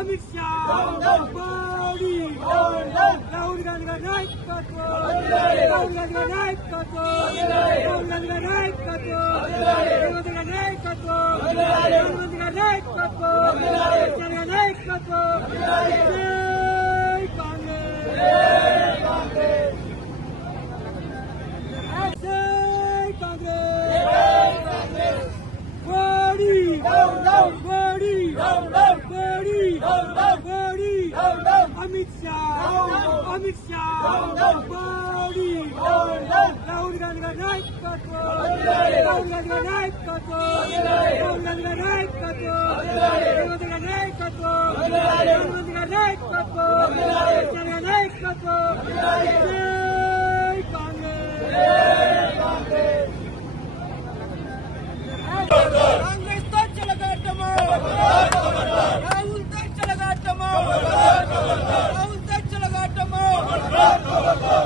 अमित शाह मोदी राहुल गांधी का नायकत्व राहुल गांधी का नायकत्व राहुल गांधी का नायकत्व मोदी का नायकत्व प्रधानमंत्री का नायकत्व का नायकत्व जय कांग्रेस अमित शाह मोदी राहुल गांधी का नायकत्व राहुल गांधी का नायकत्व राहुल गांधी का नायकत्व मोदी का नायकत्व प्रधानमंत्री का नायकत्व का नायकत्व जय कांग्रेस कांग्रेस तो चलगाटमो राहुल तो चलगाटमो राहुल तो चलगाटमो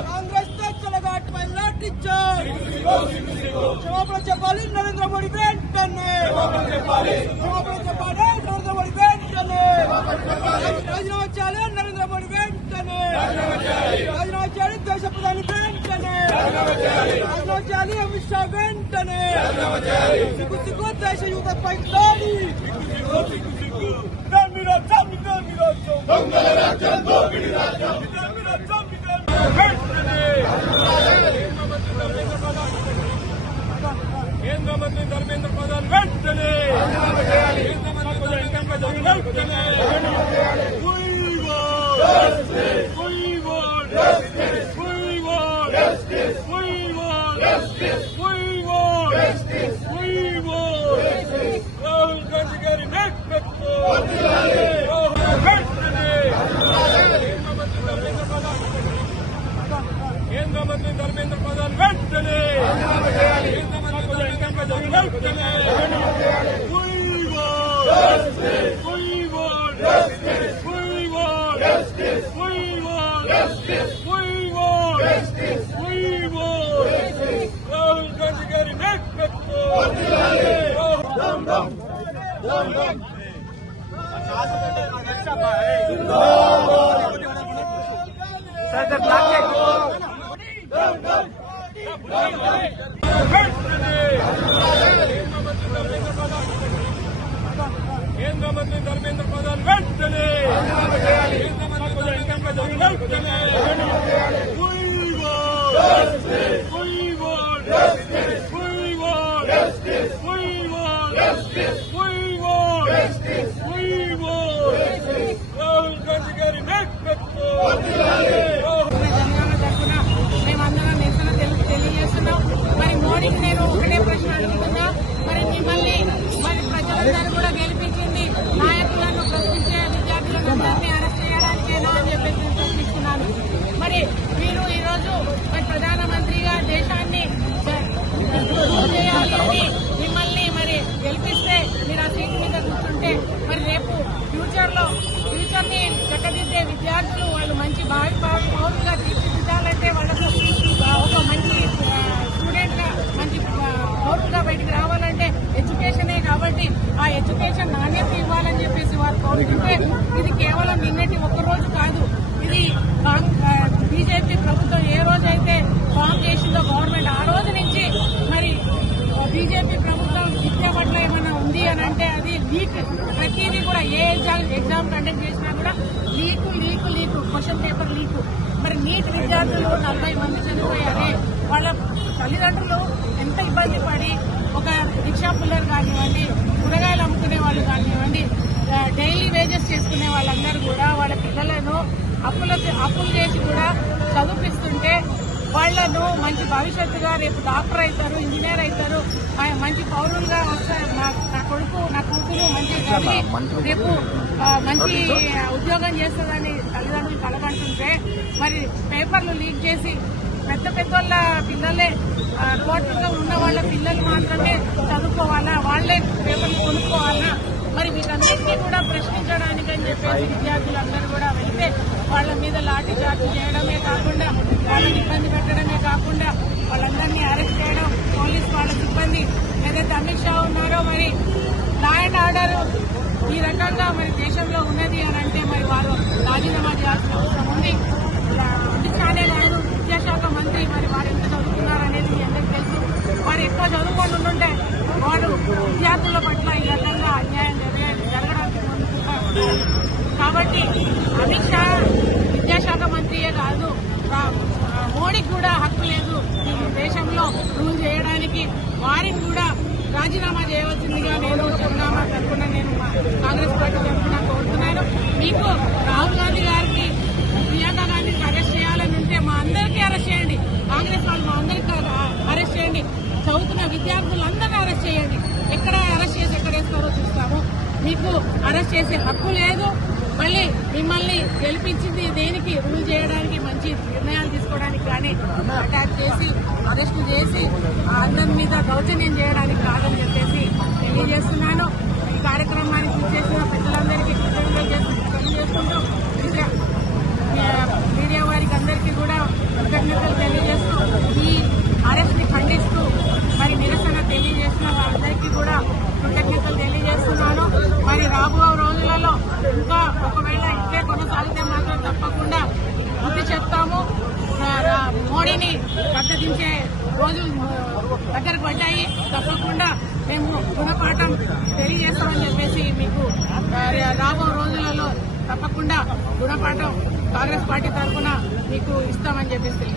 कांग्रेस तो चलगाटमो लाठी चार्ज क्षमापण చెప్పాలి నరేంద్ర మోడీ వెంటనే क्षमापण చెప్పాలి నరేంద్ర మోడీ వెంటనే రాజీనామా చేయాలి నరేంద్ర మోడీ వెంటనే రాజీనామా చేయాలి దేశ ప్రధాని వెంటనే రాజీనామా చేయాలి అమిత్ షా వెంటనే సిగ్గు దేశ యువతపై దాడి దొంగల రాజ్యం దోపిడీ రాజ్యం కేంద్ర మంత్రి ధర్మేంద్ర ప్రధాన్ వెంటనే కేంద్ర మంత్రి ధర్మేంద్ర ప్రధాన్ వెంటనే రాహుల్ గాంధీ గారి నాయకత్వం కేంద్ర మంత్రి ధర్మేంద్ర ప్రధాన్ వెంటనే కేంద్ర మంత్రి ధర్మేంద్ర ప్రధాన్ వెంటనే రాహుల్ గాంధీ గారి నాయకత్వం కేంద్ర మంత్రి ధర్మేంద్ర ప్రధాన్ వెంటనే కేంద్ర మంత్రి ధర్మేంద్ర ప్రధాన్ వెంటనే రాహుల్ గాంధీ గారి నాయకత్వం మేమందరం నిరసన తెలియజేస్తున్నాం. మరి మోడీకి నేను ఒకటే ప్రశ్న అడుగుతున్నా, మరి మిమ్మల్ని మరి ప్రజలందరూ కూడా గెలిపించింది నాయకులను ప్రశ్నించే విద్యార్థులను అందరినీ అరెస్ట్ చేయడానికేనా అని చెప్పేసి ప్రశ్నిస్తున్నాను. మరి మీరు ఈరోజు మరి ప్రధానమంత్రిగా దేశాన్ని చేయాలి అని మిమ్మల్ని మరి గెలిపిస్తే మీరు ఆ సీట్ మీద కూర్చుంటే మరి రేపు ఫ్యూచర్ని చక్కదిద్దే విద్యార్థులు వాళ్ళు మంచి భావి పౌరులుగా తీర్చిదిద్దాలంటే వాళ్ళకు ఒక మంచి స్టూడెంట్ గా మంచి పౌరులుగా బయటకు రావాలంటే ఎడ్యుకేషనే. కాబట్టి ఆ ఎడ్యుకేషన్ నాణ్యత ఇవ్వాలని చెప్పేసి వారు కోరుకుంటే ఇది కేవలం నిన్నటి ఒక్కరోజు కాదు. ఇది బీజేపీ ప్రభుత్వం ఏ రోజైతే ఫామ్ చేసిందో గవర్నమెంట్ ఆ రోజు నుంచి మరి బీజేపీ ప్రభుత్వం విద్య పట్ల ఏమైనా ఉంది అని అంటే అది లీక్. ప్రతిదీ కూడా ఏ ఎగ్జామ్ కండక్ట్ చేసినా కూడా లీకు క్వశ్చన్ పేపర్ లీకు. మరి నీట్ విద్యార్థులు 40 మంది చనిపోయారే, వాళ్ళ తల్లిదండ్రులు ఎంత ఇబ్బంది పడి ఒక రిక్షా పుల్లర్ కానివ్వండి, కూరగాయలు అమ్ముకునే వాళ్ళు కానివ్వండి, డైలీ వేజెస్ చేసుకునే వాళ్ళందరూ కూడా వాళ్ళ పిల్లలను అప్పులు చేసి కూడా చదివిస్తుంటే వాళ్లను మంచి భవిష్యత్తుగా రేపు డాక్టర్ అవుతారు, ఇంజనీర్ అవుతారు, మంచి పౌరులుగా వస్తారు. నా కూతురు మంచి రేపు మంచి ఉద్యోగం చేస్తుందని తల్లిదండ్రులు కలగంటుంటే మరి పేపర్లు లీక్ చేసి పెద్ద వాళ్ళ పిల్లలే కోట్లుగా ఉన్న వాళ్ళ పిల్లలు మాత్రమే చదువుకోవాలా, వాళ్లే పేపర్లు కొనుక్కోవాలా? మరి వీటన్నిటినీ కూడా ప్రశ్నించడానికి అని చెప్పేసి విద్యార్థులందరూ కూడా వెళ్తే వాళ్ళ మీద లాఠీ చార్జ్ చేయడమే కాకుండా వాళ్ళని ఇబ్బంది పెట్టడమే కాకుండా వాళ్ళందరినీ అరెస్ట్ చేయడం, పోలీసు వాళ్ళ సిబ్బంది ఏదైతే అమిత్ షా ఉన్నారో మరి లా అండ్ ఆర్డర్ ఈ రకంగా మరి దేశంలో ఉన్నది అని అంటే మరి వారు రాజీనామా చేయాల్సిన అవసరం ఉంది. అమిత్ షానే కాదు, విద్యాశాఖ మంత్రి మరి వారు ఎంత చదువుతున్నారనేది మీ అందరికీ తెలుసు. వారు ఎక్కువ చదువుకొని ఉంటే వారు విద్యార్థుల పట్ల ఈ రకంగా అన్యాయం జరగడానికి ముందుకుంటారు. కాబట్టి అమిత్ షా విద్యాశాఖ మంత్రియే కాదు, మోడీకి కూడా హక్కు లేదు ఈ దేశంలో రూల్ చేయడానికి. వారిని కూడా రాజీనామా చేయవలసిందిగా నేను జనగామ తరఫున నేను కాంగ్రెస్ పార్టీ తరఫున కోరుతున్నాను. మీకు రాహుల్ గాంధీ గారికి, ప్రియాంక గాంధీకి అరెస్ట్ చేయాలని ఉంటే మా అందరికీ అరెస్ట్ చేయండి. కాంగ్రెస్ వాళ్ళు మా అందరికీ అరెస్ట్ చేయండి. చదువుతున్న విద్యార్థులందరినీ అరెస్ట్ చేయండి. ఎక్కడ అరెస్ట్ చేసి ఎక్కడేస్తారో చూస్తాము. మీకు అరెస్ట్ చేసే హక్కు లేదు. మళ్ళీ మిమ్మల్ని గెలిపించింది దేనికి? రూల్ చేయడానికి, మంచి నిర్ణయాలు తీసుకోవడానికి కానీ అటాక్ చేసి అరెస్టు చేసి అందరి మీద దౌర్జన్యం చేయడానికి కాదని చెప్పేసి తెలియజేస్తున్నాను. ఈ కార్యక్రమానికి చేసిన పెద్దలందరికీ తెలియజేసుకుంటూ మీడియా వారికి అందరికీ కూడా కృతజ్ఞతలు తెలియజేస్తూ ఈ అరెస్ట్ ని ఖండిస్తూ మరి నిరసన తెలియజేసిన వారందరికీ కూడా కృతజ్ఞతలు తెలియజేస్తున్నాను. మరి రాబో రోజులలో ఇంకా ఒకవేళ ఇట్లే కొనసాగితే మాత్రం తప్పకుండా బుద్ధి చెప్తాము. మోడీని కట్టదించే రోజులు దగ్గరకు పడ్డాయి. తప్పకుండా మేము గుణపాఠం తెలియజేస్తామని చెప్పేసి మీకు రాబో రోజులలో తప్పకుండా గుణపాఠం కాంగ్రెస్ పార్టీ తరఫున మీకు ఇస్తామని చెప్పేసి